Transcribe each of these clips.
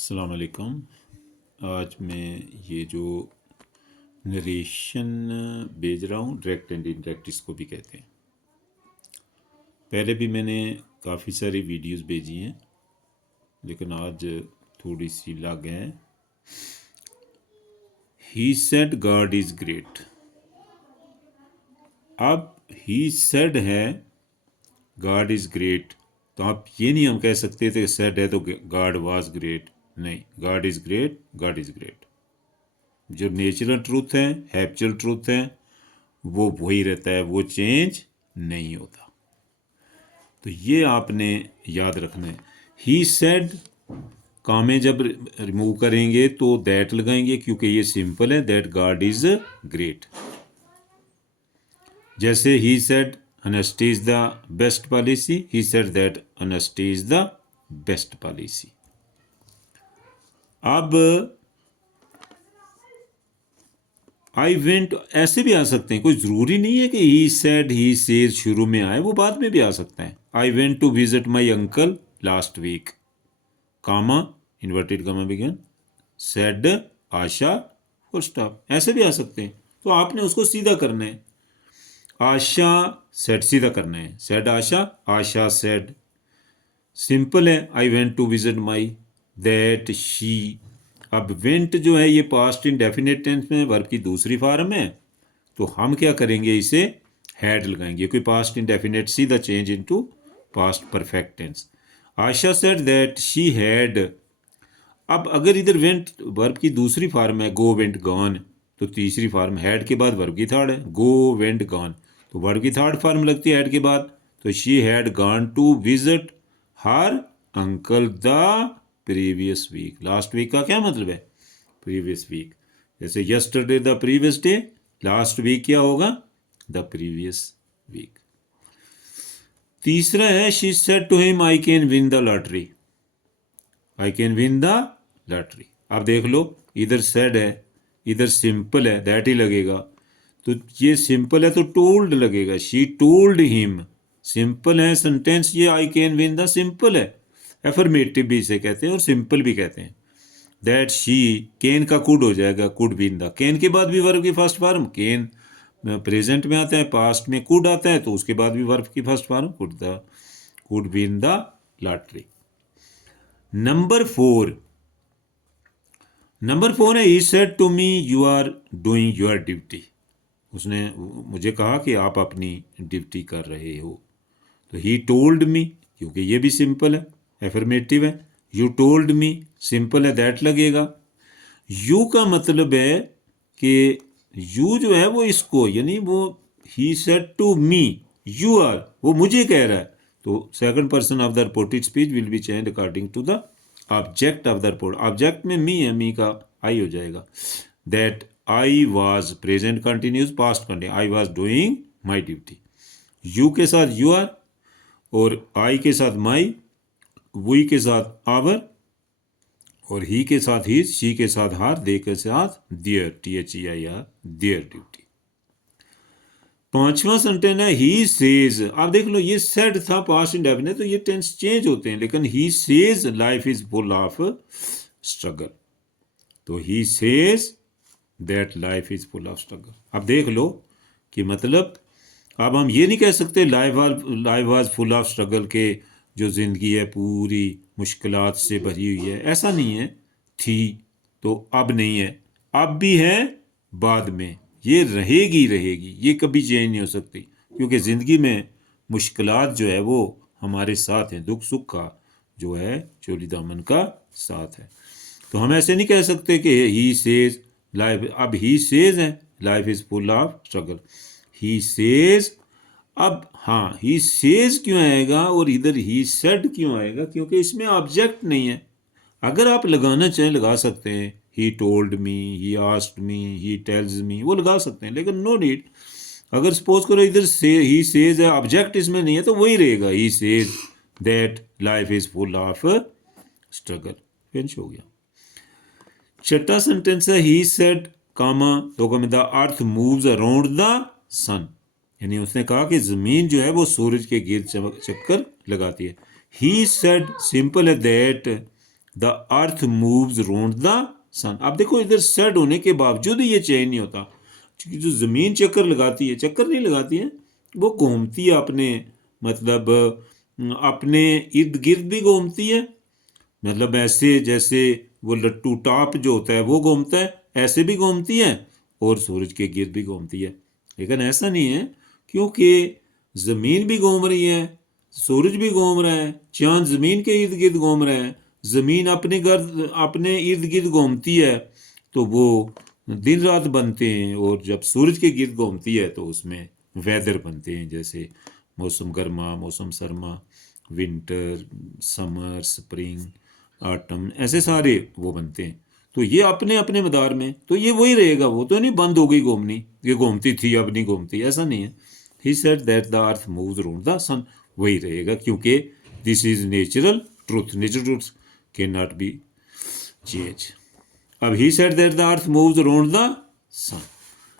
अस्सलाम वालेकुम। आज मैं ये जो नरेशन भेज रहा हूँ, डायरेक्ट एंड इनडायरेक्ट इसको भी कहते हैं। पहले भी मैंने काफ़ी सारी वीडियोस भेजी हैं, लेकिन आज थोड़ी सी लग है। He said God is great. अब ही सेड है गॉड इज़ ग्रेट, तो आप ये नहीं हम कह सकते थे सेड है तो गॉड वाज ग्रेट। नहीं, God is great, God is great. जो नेचुरल ट्रूथ है, हैप्चुअल ट्रूथ है, वो वही रहता है, वो चेंज नहीं होता। तो ये आपने याद रखना है। ही सेड कामे जब रिमूव करेंगे तो दैट लगाएंगे, क्योंकि ये सिंपल है, दैट गॉड इज ग्रेट। जैसे he said honesty is the best policy, he said that honesty is the best policy. अब आई वेंट ऐसे भी आ सकते हैं, कोई ज़रूरी नहीं है कि ही सेड ही सेज शुरू में आए, वो बाद में भी आ सकता है। I went to visit my uncle last week, comma inverted comma began, said Asha full stop, ऐसे भी आ सकते हैं। तो आपने उसको सीधा करना है। आशा सेड सीधा करना है, said Asha, Asha said. Simple है, I went to visit my, that she. अब वेंट जो है ये पास्ट इंडेफिनिट टेंस में वर्ब की दूसरी फॉर्म है, तो हम क्या करेंगे, इसे हैड लगाएंगे, क्योंकि पास्ट इंडेफिनिट सीधा change into past perfect tense. Asha said that she had. अब अगर इधर वेंट वर्ब की दूसरी फॉर्म है, गो वेंट गॉन, तो तीसरी फॉर्म हैड के बाद वर्ब की थर्ड है, गो वेंट गॉन, तो वर्ब की थर्ड फॉर्म लगती है हैड के बाद। तो she had gone to visit her uncle the previous week. Last week का क्या मतलब है, प्रीवियस वीक। जैसे yesterday the previous day, last week क्या होगा, द प्रीवियस वीक। तीसरा है, she said to him I can win the lottery, I can win the lottery. आप देख लो, इधर सेड है, इधर सिंपल है, दैट ही लगेगा। तो ये सिंपल है तो टोल्ड लगेगा, शी टोल्ड हिम। सिंपल है सेंटेंस ये, आई कैन विन द सिंपल है, एफर्मेटिव भी इसे कहते हैं और सिंपल भी कहते हैं। दैट शी, कैन का कुड हो जाएगा, कुड विन द। कैन के बाद भी वर्ब की फर्स्ट फॉर्म, कैन प्रेजेंट में आता है, पास्ट में कुड आता है, तो उसके बाद भी वर्ब की first form could the, could win the lottery. Number four है, he said to me you are doing your duty. उसने मुझे कहा कि आप अपनी ड्यूटी कर रहे हो। तो ही टोल्ड मी, क्योंकि ये भी सिंपल है, एफर्मेटिव है। यू टोल्ड मी सिंपल है, दैट लगेगा। यू का मतलब है कि यू जो है वो इसको, यानी वो ही said to me you are, वो मुझे कह रहा है, तो second person of the reported speech will be change according to the object of the report. Object में मी है, मी का आई हो जाएगा। That I was present continuous past continue, I was doing my duty. You के साथ you are, और आई के साथ माई, वी के साथ आवर, और ही के साथ ही, शी के साथ हार, दे के साथ दियर, THEIR, दियर ड्यूटी। पांचवा सेंटेंस है, ही सेज। आप देख लो, ये सेड था पास्ट इंडेफिनिट, तो ये टेंस चेंज होते हैं, लेकिन he says life is full of struggle. तो he says that life is full of struggle. अब देख लो कि मतलब, अब हम ये नहीं कह सकते life was full of struggle के जो ज़िंदगी है पूरी मुश्किलात से भरी हुई है, ऐसा नहीं है। थी तो अब नहीं है, अब भी है, बाद में ये रहेगी रहेगी, ये कभी चेंज नहीं हो सकती, क्योंकि ज़िंदगी में मुश्किलात जो है वो हमारे साथ हैं, दुख सुख का जो है चोली दामन का साथ है। तो हम ऐसे नहीं कह सकते कि ही सेज लाइफ, अब ही सेज है life is full of struggle, he says. अब हाँ, ही सेज क्यों आएगा और इधर ही सेड क्यों आएगा, क्योंकि इसमें ऑब्जेक्ट नहीं है। अगर आप लगाना चाहें लगा सकते हैं, he told me, he asked me, he tells me, वो लगा सकते हैं, लेकिन नो नीड। अगर सपोज करो इधर से ही सेज है, ऑब्जेक्ट इसमें नहीं है, तो वही रहेगा, he says that life is full of struggle. Finish हो गया। छठा सेंटेंस है, ही सेड कामा तो the earth moves around the sun, यानी उसने कहा कि जमीन जो है वो सूरज के गिर्द चक्कर लगाती है। ही सेड सिंपल है, that the earth moves round the sun. अब देखो इधर सेड होने के बावजूद ये चेंज नहीं होता, क्योंकि जो ज़मीन चक्कर लगाती है, चक्कर नहीं लगाती है, वो घूमती है अपने, मतलब अपने इर्द गिर्द भी घूमती है, मतलब ऐसे जैसे वो लट्टू टाप जो होता है वो घूमता है, ऐसे भी घूमती है और सूरज के गिर्द भी घूमती है। लेकिन ऐसा नहीं है, क्योंकि ज़मीन भी घूम रही है, सूरज भी घूम रहा है, चांद ज़मीन के इर्द गिर्द घूम रहा है, ज़मीन अपने इर्द गिर्द घूमती है, तो वो दिन रात बनते हैं, और जब सूरज के गिर्द घूमती है तो उसमें वेदर बनते हैं, जैसे मौसम गर्मा, मौसम Sarma, winter, summer, spring, autumn, ऐसे सारे वो बनते हैं। तो ये अपने अपने मदार में, तो ये वही रहेगा, वो तो नहीं बंद हो गई घूमनी, ये घूमती थी अब नहीं घूमती, ऐसा नहीं है। He said that the earth moves around the sun, वही रहेगा, क्योंकि this is natural truth, natural truth can not be change. अब he said that the earth moves around the sun.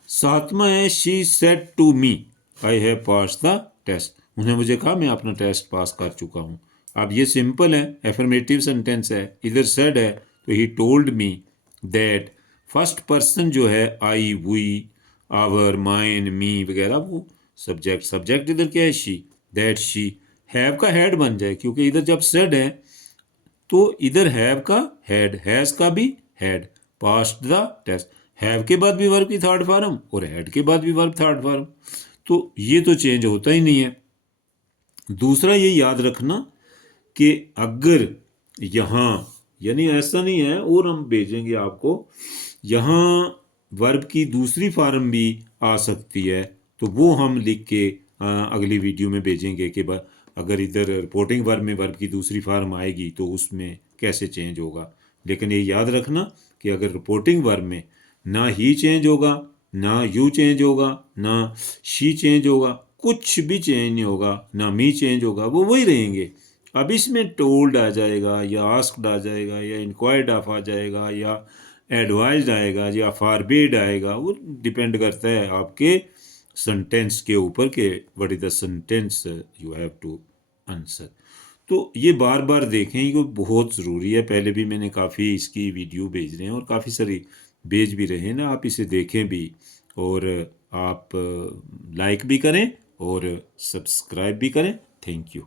सातवां है she said to me I have pass the test, उन्हें मुझे कहा मैं अपना टेस्ट पास कर चुका हूँ। अब ये सिंपल है, एफर्मेटिव सेंटेंस है, इधर सेड है तो he told me that, first person जो है आई, वी, आवर, माइन, मी वगैरह, वो सब्जेक्ट, सब्जेक्ट इधर क्या है शी, दैट शी, हैव का हेड बन जाए, क्योंकि इधर जब सेड है तो इधर हैव का हेड, हैज का भी had, passed the test, have के बाद भी वर्ब की थर्ड फॉर्म और हेड के बाद भी वर्ब थर्ड फॉर्म, तो ये तो चेंज होता ही नहीं है। दूसरा ये याद रखना कि अगर यहाँ, यानी ऐसा नहीं है, और हम भेजेंगे आपको, यहाँ वर्ब की दूसरी फॉर्म भी आ सकती है, तो वो हम लिख के अगली वीडियो में भेजेंगे कि अगर इधर रिपोर्टिंग वर्ब में वर्ब की दूसरी फॉर्म आएगी तो उसमें कैसे चेंज होगा। लेकिन ये याद रखना कि अगर रिपोर्टिंग वर्ब में ना ही चेंज होगा, ना यू चेंज होगा, ना शी चेंज होगा, कुछ भी चेंज नहीं होगा, ना मी चेंज होगा, वो वही रहेंगे। अब इसमें टोल्ड आ जाएगा, या आस्क्ड आ जाएगा, या इंक्वायर्ड ऑफ आ जाएगा, या एडवाइज्ड आएगा, या फॉरबिड आएगा, वो डिपेंड करता है आपके सेंटेंस के ऊपर के what is the sentence you have to answer. तो ये बार बार देखें, ये बहुत ज़रूरी है। पहले भी मैंने काफ़ी इसकी वीडियो भेज रहे हैं और काफ़ी सारी भेज भी रहे हैं ना, आप इसे देखें भी, और आप लाइक भी करें और सब्सक्राइब भी करें। Thank you.